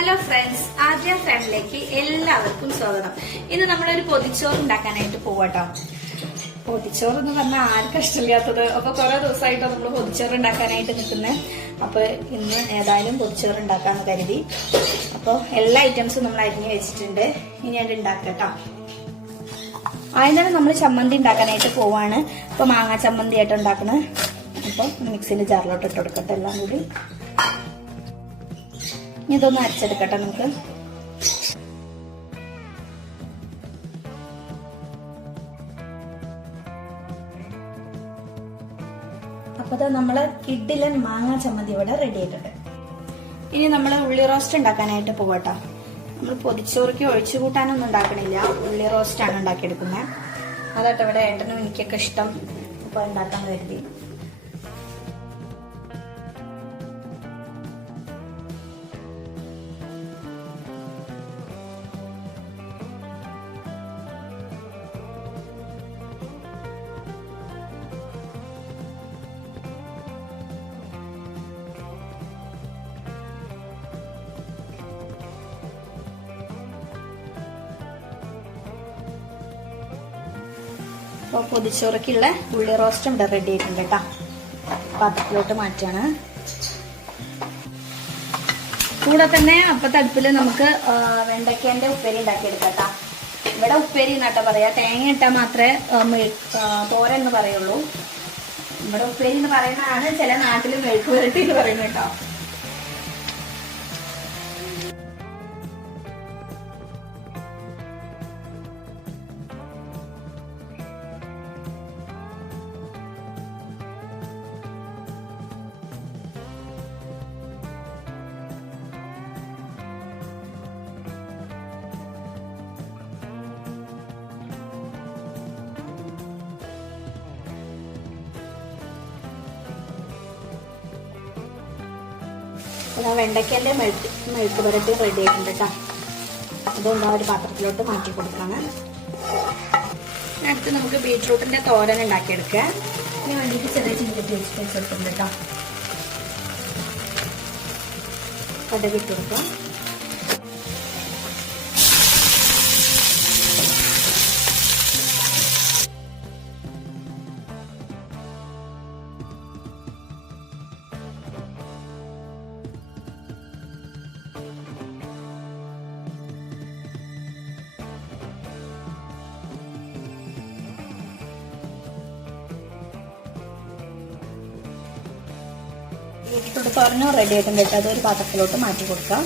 Hello friends, ആദ്യ ഫാമിലിയിലേക്ക് എല്ലാവർക്കും സ്വാഗതം. ഇന്ന് നമ്മളൊരു പൊതിച്ചോറ് ഉണ്ടാക്കാനായിട്ട് പോവാട്ടോ. പൊതിച്ചോറ് എന്ന് പറഞ്ഞാൽ ആർക്കും ഇഷ്ടമില്ലാത്തത്. അപ്പൊ കുറെ ദിവസമായിട്ടോ നമ്മൾ പൊതിച്ചോറ് ഉണ്ടാക്കാനായിട്ട് നിൽക്കുന്നത്. അപ്പൊ ഇന്ന് ഏതായാലും പൊതിച്ചോറ് ഉണ്ടാക്കാന്ന് കരുതി. അപ്പൊ എല്ലാ ഐറ്റംസും നമ്മൾ അരിഞ്ഞ് വെച്ചിട്ടുണ്ട്. ഇനി അത് ഉണ്ടാക്കട്ടോ. ആദ്യം തന്നെ നമ്മൾ ചമ്മന്തി ഉണ്ടാക്കാനായിട്ട് പോവാണ്. ഇപ്പൊ മാങ്ങാ ചമ്മന്തി ആയിട്ട് ഉണ്ടാക്കുന്നത്. അപ്പൊ മിക്സിന്റെ ജാറിലോട്ട് ഇട്ട് കൊടുക്കട്ടെ എല്ലാം കൂടി. ഇതൊന്ന് അരച്ചെടുക്കട്ടെ നമുക്ക്. അപ്പൊ നമ്മള് കിഡിലൻ മാങ്ങാ ചമ്മന്തി ഇവിടെ റെഡി ആയിട്ടുണ്ട്. ഇനി നമ്മൾ ഉള്ളി റോസ്റ്റ് ഉണ്ടാക്കാനായിട്ട് പോകട്ടോ. നമ്മൾ പൊതിച്ചോറിക്ക് ഒഴിച്ചു കൂട്ടാനൊന്നും ഉണ്ടാക്കണില്ല, ഉള്ളി റോസ്റ്റ് ആണ് ഉണ്ടാക്കിയെടുക്കുന്നത്. അതാട്ടോ ഇവിടെ ഏട്ടനും എനിക്കൊക്കെ ഇഷ്ടം. അപ്പൊ ഉണ്ടാക്കാൻ കരുതി. അപ്പോൾ പൊതിച്ചോറക്കുള്ള ഉള്ളി റോസ്റ്റും ഇവിടെ റെഡി ആയിട്ടുണ്ട് കേട്ടോ. പാത്രത്തിലോട്ട് മാറ്റാണ്. കൂടെ തന്നെ അപ്പത്തെ അടുപ്പിൽ നമുക്ക് വെണ്ടയ്ക്കേന്റെ ഉപ്പേരി ഉണ്ടാക്കിയെടുക്കാം കേട്ടോ. ഇവിടെ ഉപ്പേരി എന്നാട്ടോ പറയാ. തേങ്ങ ഇട്ടാൽ മാത്രമേ പോരെന്ന് പറയുള്ളൂ. ഇവിടെ ഉപ്പേരി എന്ന് പറയുന്നതാണ് ചില നാട്ടിൽ മെഴുക്ക് പുരട്ടി എന്ന് പറയുന്നത് കേട്ടോ. വെണ്ടയ്ക്കേന്റെ മെഴുക്ക് പുരട്ടി റെഡി ആയിട്ടുണ്ട് കേട്ടോ. അതൊന്നും ഒരു പാത്രത്തിലോട്ട് മാറ്റി കൊടുക്കാണ്. അടുത്ത് നമുക്ക് ബീറ്റ്റൂട്ടിന്റെ തോരൻ ഉണ്ടാക്കിയെടുക്കുക. ഇതിന് വേണ്ടിയിട്ട് ചെറിയ ചീനിക്കട്ടി വെച്ചെടുക്കുന്നുണ്ട് കേട്ടോ. കടുകിട്ട് കൊടുക്കാം. ബീറ്റ്റൂട്ട് തോരനും റെഡി ആയിട്ടുണ്ട് കേട്ടോ. അതൊരു പാത്രത്തിലോട്ട് മാറ്റി കൊടുക്കാം.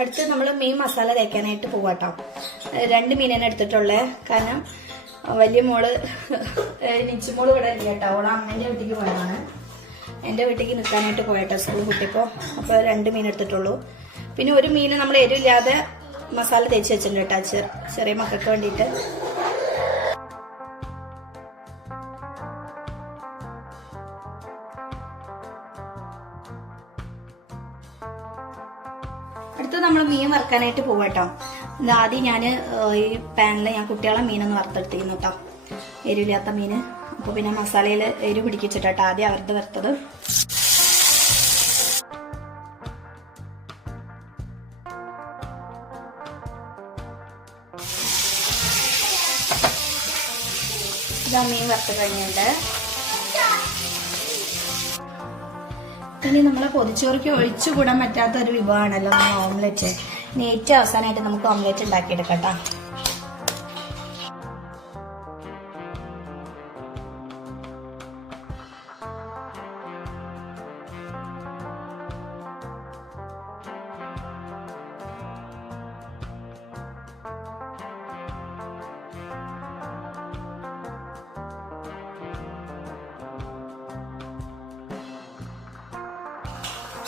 അടുത്ത് നമ്മൾ മീൻ മസാല തേക്കാനായിട്ട് പോവാട്ടോ. 2 മീനാണ് എടുത്തിട്ടുള്ളത്. കാരണം വലിയ മോള് നിച്ചുമോള് ഇവിടെ ഇല്ല കേട്ടോ. അവളെ അമ്മേന്റെ വീട്ടിലേക്ക് പോയതാണ്. എൻ്റെ വീട്ടിലേക്ക് നിൽക്കാനായിട്ട് പോയട്ടോ സ്കൂൾ കുട്ടിപ്പോ. അപ്പോൾ 2 മീൻ എടുത്തിട്ടുള്ളൂ. പിന്നെ ഒരു മീൻ നമ്മൾ എരിവില്ലാതെ മസാല തേച്ച് വെച്ചിട്ടുണ്ട് കേട്ടോ, ചെറിയ മക്കൾക്ക് വേണ്ടിയിട്ട്. അടുത്ത് നമ്മൾ മീൻ വറുക്കാനായിട്ട് പോവാട്ടോ. ആദ്യം ഞാൻ ഈ പാനിൽ ഞാൻ കുട്ടികളെ മീനൊന്ന് വറുത്തെടുത്തിരുന്നു കേട്ടോ, എരിവില്ലാത്ത മീൻ. അപ്പോൾ പിന്നെ മസാലയിൽ എരിവ് പിടിക്കിച്ചിട്ടോ ആദ്യം അവരുടെ വറുത്തത്. ഇതാ മീൻ വറുത്ത് കഴിഞ്ഞിട്ടുണ്ട്. ഇനി നമ്മളെ പൊതിച്ചോറിക്ക് ഒഴിച്ചുകൂടാൻ പറ്റാത്ത ഒരു വിഭവമാണല്ലോ നമ്മൾ ഓംലെറ്റ്. ഇനി ഏറ്റവും അവസാനമായിട്ട് നമുക്ക് ഓംലെറ്റ് ഉണ്ടാക്കിയെടുക്കാം കേട്ടോ.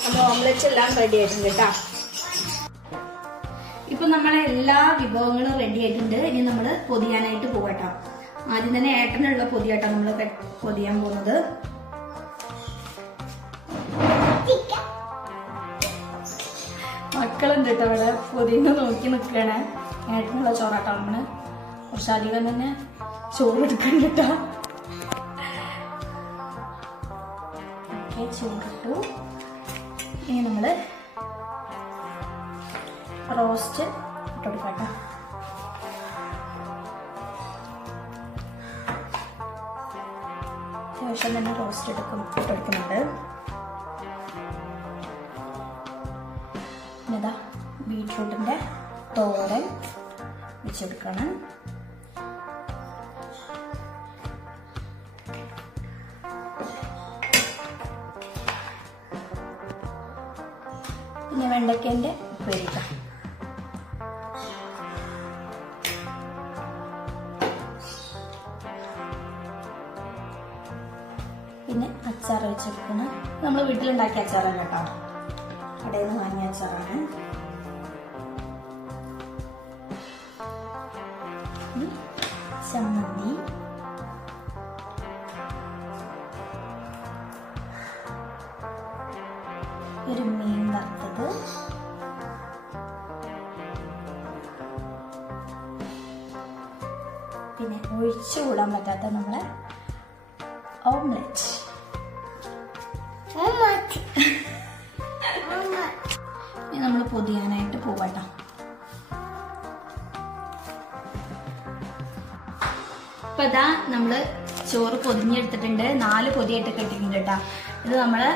അപ്പൊ ഓംലെറ്റ് എല്ലാം റെഡി ആയിട്ടുണ്ട് കേട്ടോ. ഇപ്പൊ നമ്മളെ എല്ലാ വിഭവങ്ങളും റെഡി ആയിട്ടുണ്ട്. ഇനി നമ്മൾ പൊതിയാനായിട്ട് പോകട്ടോ. ആദ്യം തന്നെ ഏട്ടനുള്ള പൊതിയാട്ടോ നമ്മൾ പൊതിയാൻ പോകുന്നത്. മക്കളുണ്ട് കേട്ടോ ഇവിടെ പൊതിന്ന് നോക്കി നിൽക്കണേ. ഏട്ടനുള്ള ചോറാട്ടോ. നമ്മള് കുറച്ചധികം തന്നെ ചോറ് എടുക്കാൻ കേട്ടോ. ചോറിട്ടു. ഇനി നമ്മള് റോസ്റ്റ് ഇട്ടുകൊടുക്കാം. അത്യാവശ്യം തന്നെ റോസ്റ്റ് ഇട്ടെടുക്കുന്നുണ്ട്. ഇതാ ബീട്രൂട്ടിന്റെ തോരൻ വെച്ചെടുക്കണം. പിന്നെ വെണ്ടയ്ക്കൻ്റെ ഉപ്പേരിക്ക. പിന്നെ അച്ചാർ വെച്ചെടുക്കണം. നമ്മൾ വീട്ടിലുണ്ടാക്കിയ അച്ചാറല്ല കേട്ടോ, കടയിൽ നിന്ന് വാങ്ങിയ അച്ചാറാണ്. ചമ്മന്തി, ഒരു മീൻ വറുത്തത്, പിന്നെ ഒഴിച്ചുകൂടാൻ പറ്റാത്ത നമ്മളെ ഓംലെറ്റ്. ഇനി നമ്മൾ പൊതിയാനായിട്ട് പോവട്ടോ. അപ്പൊ ഇതാ നമ്മള് ചോറ് പൊതിഞ്ഞെടുത്തിട്ടുണ്ട്. 4 പൊതിയായിട്ട് കെട്ടിയിട്ടുണ്ട് കേട്ടോ. ഇത് നമ്മള്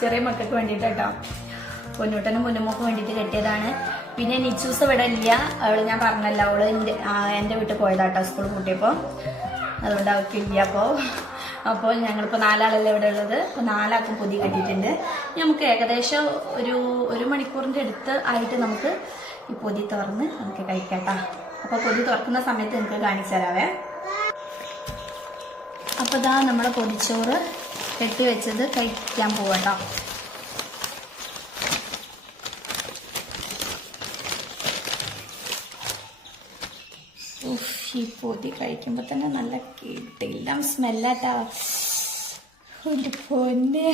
ചെറിയ മക്കൾക്ക് വേണ്ടിയിട്ട് കേട്ടോ, പൊന്നൂട്ടനും പൊന്നുമോക്കും വേണ്ടിയിട്ട് കെട്ടിയതാണ്. പിന്നെ നിച്ചൂസ് ഇവിടെ ഇല്ല, അവള് ഞാൻ പറഞ്ഞല്ലോ, അവള് എൻ്റെ വീട്ടിൽ പോയതാട്ടോ സ്കൂൾ കൂട്ടിയപ്പോൾ, അതുകൊണ്ട് അവൾക്ക് ഇല്ല. അപ്പോൾ ഞങ്ങളിപ്പോൾ 4 ആളല്ലേ ഇവിടെ ഉള്ളത്. അപ്പോൾ 4 ആൾക്കും പൊതി കെട്ടിയിട്ടുണ്ട്. നമുക്ക് ഏകദേശം ഒരു മണിക്കൂറിൻ്റെ അടുത്ത് ആയിട്ട് നമുക്ക് ഈ പൊതി തുറന്ന് നമുക്ക് കഴിക്കാട്ടോ. അപ്പോൾ പൊതി തുറക്കുന്ന സമയത്ത് നിങ്ങൾക്ക് കാണിച്ചു തരാവേ. അപ്പോൾ ഇതാ നമ്മുടെ പൊതിച്ചോറ് കെട്ടി വെച്ചത് കഴിക്കാൻ പോവട്ടോ. ഈ പൊതി കഴിക്കുമ്പോൾ തന്നെ നല്ല കിട്ടില്ല സ്മെല്ലാട്ടാ. ഒരു പൊന്നെ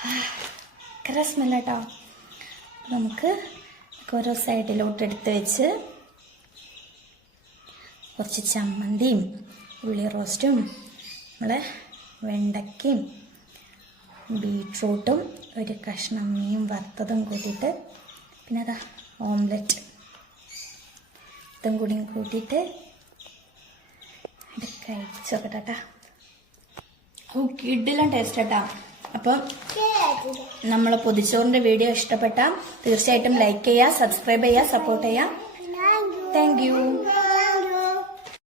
ഭയങ്കര സ്മെല്ലാട്ടോ. നമുക്ക് ഓരോ സൈഡിലോട്ട് എടുത്ത് വെച്ച് കുറച്ച് ചമ്മന്തിയും ഉള്ളി റോസ്റ്റും നമ്മളെ വെണ്ടയ്ക്കയും ബീട്രൂട്ടും ഒരു കഷ്ണം മീൻ വറുത്തതും കൂട്ടിയിട്ട് പിന്നെ അതാ ഓംലെറ്റ് ഇതും കൂടിയും കൂട്ടിയിട്ട് ഇത് കഴിച്ചോക്കട്ടാ. ഓ കിഡിലും ടേസ്റ്റ് കേട്ടാ. അപ്പം നമ്മളെ പൊതിച്ചോറിൻ്റെ വീഡിയോ ഇഷ്ടപ്പെട്ടാൽ തീർച്ചയായിട്ടും ലൈക്ക് ചെയ്യുക, സബ്സ്ക്രൈബ് ചെയ്യുക, സപ്പോർട്ട് ചെയ്യുക. Thank you.